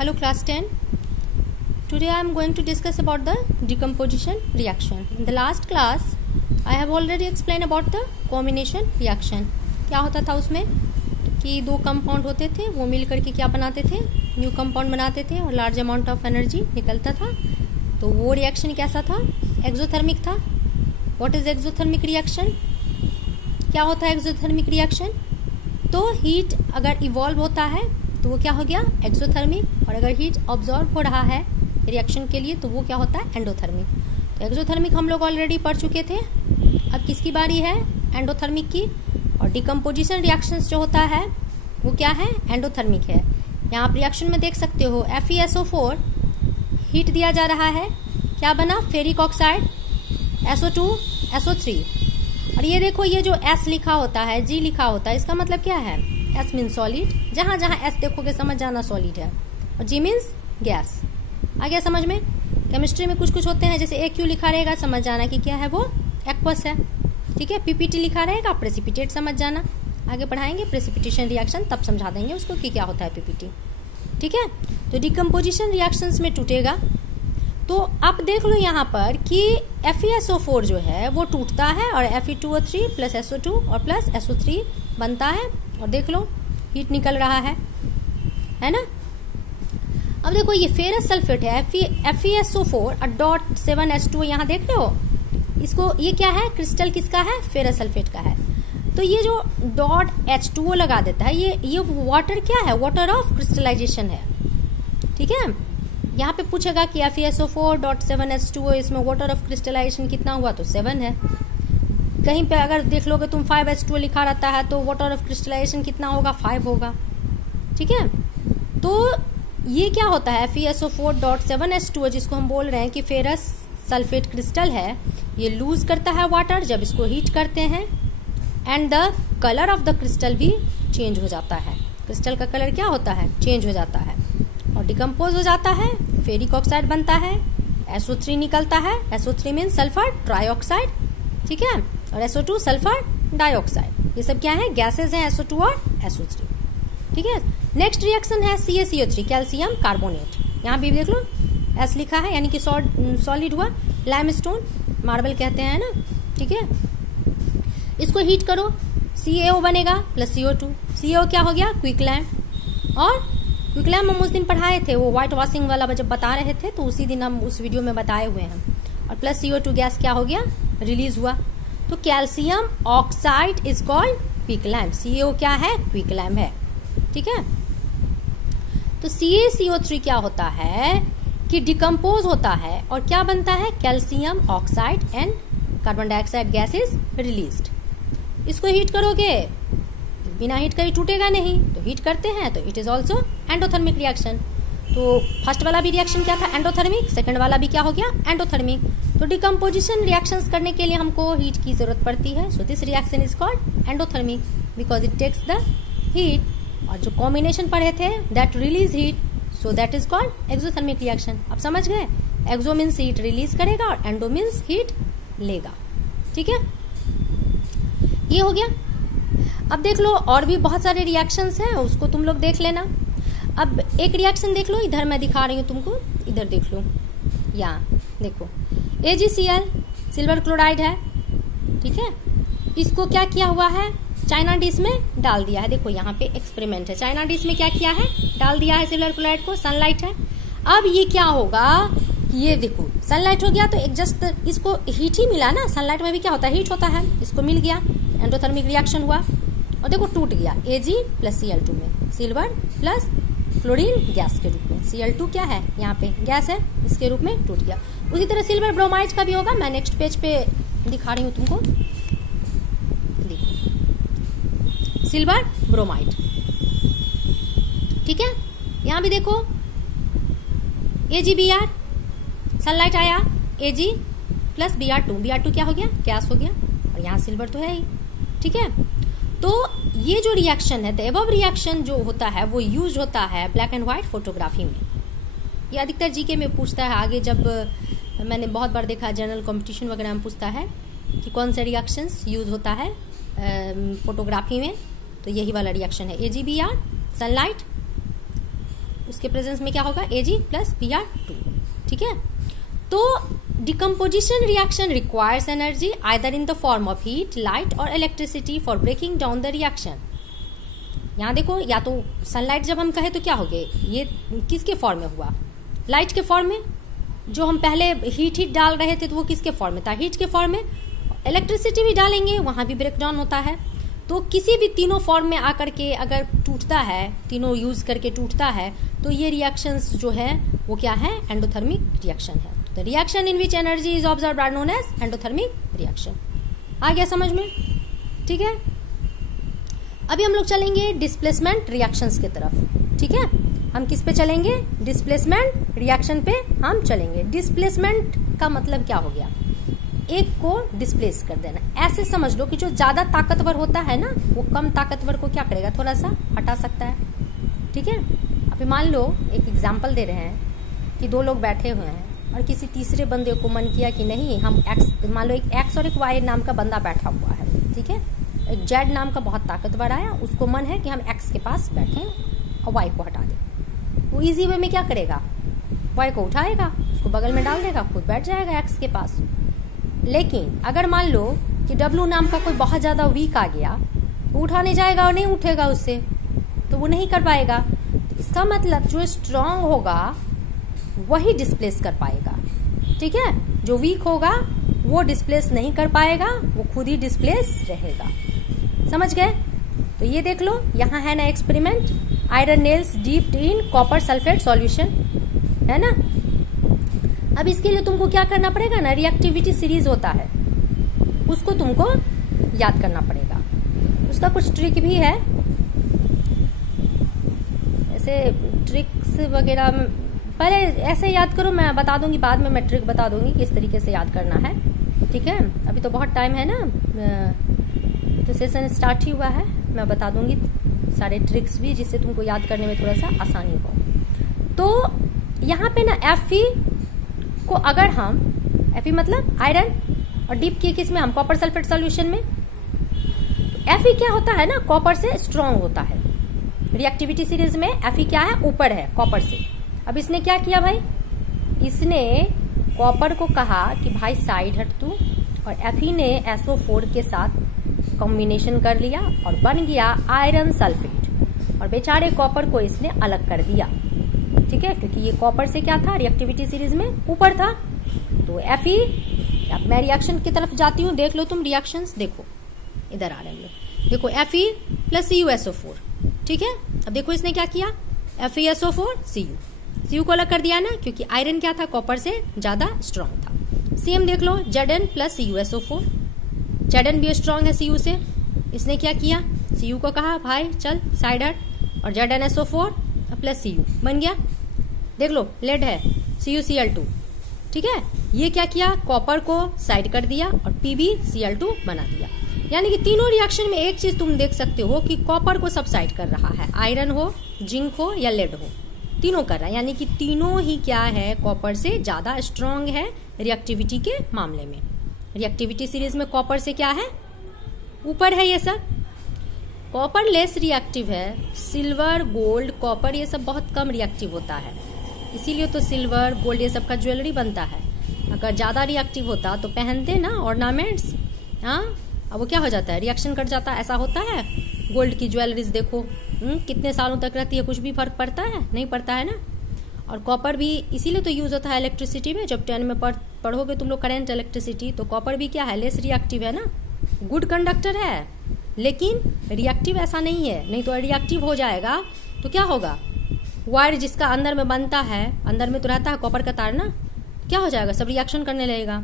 Hello class 10. Today I am going to discuss about the decomposition reaction. In the last class I have already explained about the combination reaction. क्या होता था उसमें कि दो compound होते थे, वो मिलकर के क्या बनाते थे, न्यू कंपाउंड बनाते थे और लार्ज अमाउंट ऑफ एनर्जी निकलता था. तो वो रिएक्शन कैसा था? एक्सोथर्मिक था. What is exothermic reaction? क्या होता है एक्सोथर्मिक रिएक्शन? तो हीट अगर इवॉल्व होता है तो वो क्या हो गया? एक्सोथर्मिक. और अगर हीट ऑब्जॉर्व हो रहा है रिएक्शन के लिए तो वो क्या होता है? एंडोथर्मिक. तो एक्सोथर्मिक हम लोग ऑलरेडी पढ़ चुके थे. अब किसकी बारी है? एंडोथर्मिक की. और डिकम्पोजिशन रिएक्शंस जो होता है वो क्या है? एंडोथर्मिक है. यहाँ आप रिएक्शन में देख सकते हो FeSO4 हीट दिया जा रहा है. क्या बना? Ferric oxide, SO2, SO3. और ये देखो, ये जो S लिखा होता है, G लिखा होता है, इसका मतलब क्या है? S means solid. जहां जहां S देखोगे समझ जाना सॉलिड है. और G मीन्स गैस. आ गया समझ में? केमिस्ट्री में कुछ कुछ होते हैं, जैसे AQ लिखा रहेगा समझ जाना कि क्या है, वो एक्वस है. ठीक है. PPT लिखा रहेगा प्रेसिपिटेट समझ जाना. आगे पढ़ाएंगे प्रेसिपिटेशन रिएक्शन, तब समझा देंगे उसको कि क्या होता है PPT. ठीक है. तो डिकम्पोजिशन रिएक्शंस में टूटेगा. तो आप देख लो यहाँ पर कि FeSO4 जो है वो टूटता है और Fe2O3 प्लस SO2 और प्लस SO3 बनता है. और देख लो हीट निकल रहा है ना. अब देखो ये फेरस सल्फेट है FeSO4 डॉट 7H2. यहाँ देख रहे हो इसको, ये क्या है? क्रिस्टल किसका है? फेरस सल्फेट का है. तो ये जो डॉट H2O लगा देता है, ये वाटर क्या है? वाटर ऑफ क्रिस्टलाइजेशन है. ठीक है. यहाँ पे पूछेगा कि FeSO4 डॉट 7H2O, इसमें वाटर ऑफ क्रिस्टलाइजेशन कितना हुआ? तो 7 है. कहीं पे अगर देख लोगे तुम 5H2O लिखा रहता है तो वाटर ऑफ क्रिस्टलाइजेशन कितना होगा? 5 होगा. ठीक है. तो ये क्या होता है? FeSO4 डॉट 7H2O जिसको हम बोल रहे हैं कि फेरस सल्फेट क्रिस्टल है, ये लूज करता है वाटर जब इसको हीट करते हैं. And the colour of the crystal भी चेंज हो जाता है. क्रिस्टल का कलर क्या होता है? चेंज हो जाता है और डिकम्पोज हो जाता है. फेरिक ऑक्साइड बनता है, SO3 निकलता है. SO3 mean sulphur trioxide. ठीक है. और SO2 सल्फर डाइऑक्साइड. ये सब क्या है? गैसेज हैं, SO2 और SO3. ठीक है. नेक्स्ट रिएक्शन है CaCO3 कैल्शियम कार्बोनेट. यहाँ भी देख लो S लिखा है, यानी कि सॉलिड हुआ. लाइमस्टोन, मार्बल कहते हैं ना. ठीक है. इसको हीट करो, CaO बनेगा प्लस CO2. CaO क्या हो गया? क्विकलैम. और क्विकलैम हम उस दिन पढ़ाए थे, वो व्हाइट वॉशिंग वाला जब बता रहे थे तो उसी दिन हम उस वीडियो में बताए हुए हैं. और प्लस CO2 गैस क्या हो गया? रिलीज हुआ. तो calcium oxide is called quicklime. CaO क्या है? क्विकलैम है. ठीक है. तो CaCO3 क्या होता है कि डिकम्पोज होता है और क्या बनता है? Calcium oxide and carbon dioxide gas is released. इसको हीट करोगे, बिना हीट करे टूटेगा नहीं, तो हीट करते हैं तो it is also endothermic reaction. तो फर्स्ट वाला भी रिएक्शन क्या था? एंडोथर्मिक. सेकंड वाला भी क्या हो गया? एंडोथर्मिक. तो डिकम्पोजिशन रिएक्शंस करने के लिए हमको हीट की जरूरत पड़ती है. So this reaction is called endothermic because it takes the heat. और जो कॉम्बिनेशन पढ़े थे that release heat, so that is called exothermic reaction. अब समझ गए? एक्सो मीन्स हीट रिलीज करेगा और एंडो मीन्स हीट लेगा. ठीक है. ये हो गया. अब देख लो और भी बहुत सारे रिएक्शंस हैं, उसको तुम लोग देख लेना. अब एक रिएक्शन देख लो, इधर मैं दिखा रही हूँ तुमको, इधर देख लो. यहाँ देखो AgCl सिल्वर क्लोराइड है. ठीक है. इसको क्या किया हुआ है? चाइना डिश में डाल दिया है. देखो यहाँ पे एक्सपेरिमेंट है. चाइना डिश में क्या किया है? डाल दिया है सिल्वर क्लोराइड को. सनलाइट है. अब ये क्या होगा? ये देखो सनलाइट हो गया तो एक जस्ट इसको हीट ही मिला ना. सनलाइट में भी क्या होता है? हीट होता है. इसको मिल गया, एंडोथर्मिक रिएक्शन हुआ और देखो टूट गया. Ag प्लस Cl2 में सिल्वर प्लस क्लोरीन गैस के रूप में. Cl2 क्या है? यहाँ पे गैस है, इसके रूप में टूट गया. उसी तरह सिल्वर ब्रोमाइड का भी होगा. मैं नेक्स्ट पेज पे दिखा रही हूँ तुमको. देखो सिल्वर ब्रोमाइड. ठीक है. यहाँ भी देखो AgBr सनलाइट आया, Ag प्लस Br2 क्या हो गया? गैस हो गया. और यहाँ सिल्वर तो है ही. ठीक है. तो ये जो रिएक्शन है, द एबव रिएक्शन जो होता है वो यूज होता है ब्लैक एंड व्हाइट फोटोग्राफी में. ये अधिकतर जीके में पूछता है. आगे जब मैंने बहुत बार देखा जनरल कंपटीशन वगैरह में पूछता है कि कौन से रिएक्शंस यूज होता है फोटोग्राफी में, तो यही वाला रिएक्शन है AgBr सनलाइट उसके प्रेजेंस में क्या होगा, Ag प्लस Br2। ठीक है, तो decomposition reaction requires energy either in the form of heat, light और electricity for breaking down the reaction. यहाँ देखो, या तो सनलाइट जब हम कहे तो क्या हो गए, ये किसके फॉर्म में हुआ, लाइट के फॉर्म में। जो हम पहले हीट डाल रहे थे तो वो किसके फॉर्म में था, हीट के फॉर्म में। इलेक्ट्रिसिटी भी डालेंगे, वहाँ भी ब्रेक डाउन होता है। तो किसी भी तीनों फॉर्म में आकर के अगर टूटता है, तीनों यूज करके टूटता है, तो ये रिएक्शंस जो है वो क्या है, एंडोथर्मिक रिएक्शन है। तो reaction in which energy is observed are known as endothermic reaction. आ गया समझ में? ठीक है, अभी हम लोग चलेंगे डिस्प्लेसमेंट रिएक्शंस की तरफ। ठीक है, हम किस पे चलेंगे, डिस्प्लेसमेंट रिएक्शन पे हम चलेंगे। डिस्प्लेसमेंट का मतलब क्या हो गया, एक को डिस्प्लेस कर देना। ऐसे समझ लो कि जो ज्यादा ताकतवर होता है ना, वो कम ताकतवर को क्या करेगा, थोड़ा सा हटा सकता है। ठीक है, अभी मान लो एक एग्जाम्पल दे रहे हैं कि दो लोग बैठे हुए हैं और किसी तीसरे बंदे को मन किया कि नहीं हम एक्स, मान लो एक एक्स और एक वाई नाम का बंदा बैठा हुआ है। ठीक है, एक जेड नाम का बहुत ताकतवर आया, उसको मन है कि हम एक्स के पास बैठे और वाई को हटा दें। वो इजी वे में क्या करेगा, वाई को उठाएगा, उसको बगल में डाल देगा, खुद बैठ जाएगा एक्स के पास। लेकिन अगर मान लो कि डब्लू नाम का कोई बहुत ज्यादा वीक आ गया, वो उठाने जाएगा और नहीं उठेगा उससे, तो वो नहीं कर पाएगा। तो इसका मतलब जो स्ट्रांग होगा वही डिस्प्लेस कर पाएगा। ठीक है, जो वीक होगा वो डिस्प्लेस नहीं कर पाएगा, वो खुद ही डिस्प्लेस रहेगा। समझ गए? तो ये देख लो, यहाँ है ना experiment, iron nails dipped in copper sulphate solution, है ना। अब इसके लिए तुमको क्या करना पड़ेगा ना, रिएक्टिविटी सीरीज होता है, उसको तुमको याद करना पड़ेगा। उसका कुछ ट्रिक भी है, ऐसे ट्रिक्स वगैरह पहले ऐसे याद करो, मैं बता दूंगी बाद में, मैं ट्रिक बता दूंगी किस तरीके से याद करना है। ठीक है, अभी तो बहुत टाइम है ना, तो सेशन स्टार्ट ही हुआ है, मैं बता दूंगी सारे ट्रिक्स भी, जिससे तुमको याद करने में थोड़ा सा आसानी हो। तो यहाँ पे ना Fe को अगर हम, Fe मतलब आयरन, और डीप किए किसमें हम, कॉपर सल्फेट सॉल्यूशन में। तो Fe क्या होता है ना, कॉपर से स्ट्रांग होता है। रिएक्टिविटी सीरीज में Fe क्या है, ऊपर है कॉपर से। अब इसने क्या किया भाई, इसने कॉपर को कहा कि भाई साइड हट तू, और Fe ने SO4 के साथ कॉम्बिनेशन कर लिया और बन गया आयरन सल्फेट, और बेचारे कॉपर को इसने अलग कर दिया। ठीक है, क्योंकि ये कॉपर से क्या था, रिएक्टिविटी सीरीज में ऊपर था। तो Fe, अब मैं रिएक्शन की तरफ जाती हूँ, देख लो तुम रिएक्शंस, देखो इधर आ रहे हैं, देखो Fe प्लस CuSO4। ठीक है, अब देखो इसने क्या किया, FeSO4 Cu को अलग कर दिया ना, क्योंकि आयरन क्या था, कॉपर से ज्यादा स्ट्रांग था। सेम देख लो Zn प्लस CuSO4, Zn भी स्ट्रांग है Cu से, इसने क्या किया, Cu को कहा भाई चल साइड हट, और ZnSO4 प्लस Cu बन गया। देख लो लेड है CuCl2। ठीक है, ये क्या किया, कॉपर को साइड कर दिया और PbCl2 बना दिया। यानी कि तीनों रिएक्शन में एक चीज तुम देख सकते हो कि कॉपर को सब साइड कर रहा है, आयरन हो, जिंक हो या लेड हो, तीनों कर रहा है। यानी कि तीनों ही क्या है, कॉपर से ज्यादा स्ट्रांग है रिएक्टिविटी के मामले में। रिएक्टिविटी सीरीज में कॉपर से क्या है, ऊपर है ये सब। कॉपर लेस रिएक्टिव है, सिल्वर गोल्ड कॉपर ये सब बहुत कम रिएक्टिव होता है, इसीलिए तो सिल्वर गोल्ड ये सब का ज्वेलरी बनता है। अगर ज्यादा रिएक्टिव होता तो पहनते ना ऑर्नामेंट्स, हाँ, अब वो क्या हो जाता है, रिएक्शन कर जाता है, ऐसा होता है। गोल्ड की ज्वेलरीज देखो कितने सालों तक रहती है, कुछ भी फर्क पड़ता है, नहीं पड़ता है ना। और कॉपर भी इसीलिए तो यूज होता है इलेक्ट्रिसिटी में। जब 10 में पढ़ोगे तुम लोग करंट इलेक्ट्रिसिटी, तो कॉपर भी क्या है, लेस रिएक्टिव है ना, गुड कंडक्टर है, लेकिन रिएक्टिव ऐसा नहीं है। नहीं तो रिएक्टिव हो जाएगा तो क्या होगा, वायर जिसका अंदर में बनता है, अंदर में तो रहता है कॉपर का तार ना, क्या हो जाएगा, सब रिएक्शन करने लगेगा,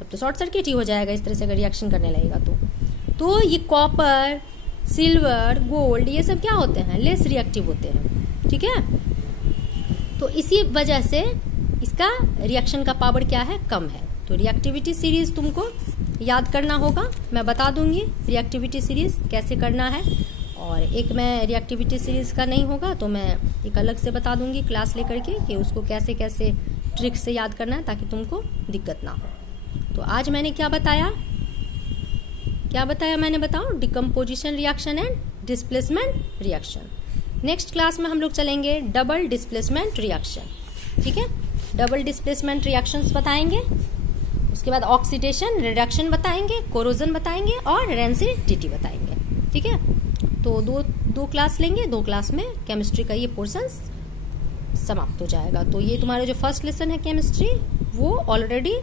तब तो शॉर्ट सर्किट ही हो जाएगा इस तरह से अगर रिएक्शन करने लगेगा तो ये कॉपर सिल्वर गोल्ड ये सब क्या होते हैं, लेस रिएक्टिव होते हैं। ठीक है, तो इसी वजह से इसका रिएक्शन का पावर क्या है, कम है। तो रिएक्टिविटी सीरीज तुमको याद करना होगा, मैं बता दूंगी रिएक्टिविटी सीरीज कैसे करना है। और एक मैं रिएक्टिविटी सीरीज का नहीं होगा तो मैं एक अलग से बता दूंगी क्लास लेकर के कि उसको कैसे कैसे ट्रिक से याद करना है, ताकि तुमको दिक्कत ना हो। तो आज मैंने क्या बताया मैंने, बताओ, decomposition reaction and displacement reaction. Next class में हम लोग चलेंगे डबल डिस्प्लेसमेंट रिएक्शन, ठीक है। डबल डिस्प्लेसमेंट रिएक्शंस बताएंगे, उसके बाद ऑक्सीडेशन रिडक्शन बताएंगे, कोरोजन बताएंगे और रेंसिडिटी बताएंगे, ठीक है। तो दो क्लास लेंगे, 2 क्लास में केमिस्ट्री का ये पोर्शन समाप्त हो जाएगा। तो ये तुम्हारा जो फर्स्ट लेसन है केमिस्ट्री वो ऑलरेडी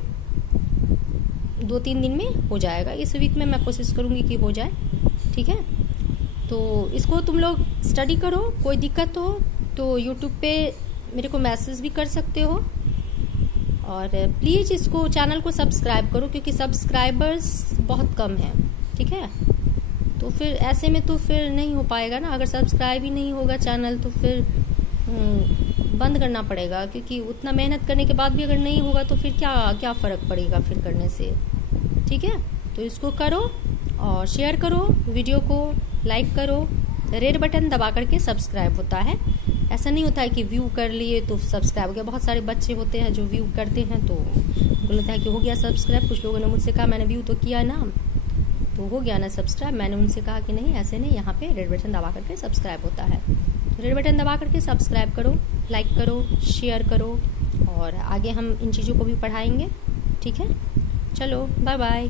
2-3 दिन में हो जाएगा। इस वीक में मैं कोशिश करूंगी कि हो जाए, ठीक है। तो इसको तुम लोग स्टडी करो, कोई दिक्कत हो तो यूट्यूब पे मेरे को मैसेज भी कर सकते हो, और प्लीज़ इसको चैनल को सब्सक्राइब करो क्योंकि सब्सक्राइबर्स बहुत कम हैं, ठीक है। तो फिर ऐसे में तो फिर नहीं हो पाएगा ना, अगर सब्सक्राइब ही नहीं होगा चैनल तो फिर बंद करना पड़ेगा, क्योंकि उतना मेहनत करने के बाद भी अगर नहीं होगा तो फिर क्या फ़र्क पड़ेगा फिर करने से, ठीक है। तो इसको करो और शेयर करो, वीडियो को लाइक करो, रेड बटन दबा करके सब्सक्राइब होता है। ऐसा नहीं होता है कि व्यू कर लिए तो सब्सक्राइब हो गया। बहुत सारे बच्चे होते हैं जो व्यू करते हैं तो उनको लगता है कि हो गया सब्सक्राइब। कुछ लोगों ने मुझसे कहा मैंने व्यू तो किया ना, तो हो गया ना सब्सक्राइब। मैंने उनसे कहा कि नहीं, ऐसे नहीं, यहाँ पे रेड बटन दबा करके सब्सक्राइब होता है। तो रेड बटन दबा करके सब्सक्राइब करो, लाइक करो, शेयर करो, और आगे हम इन चीज़ों को भी पढ़ाएंगे, ठीक है। चलो बाय बाय।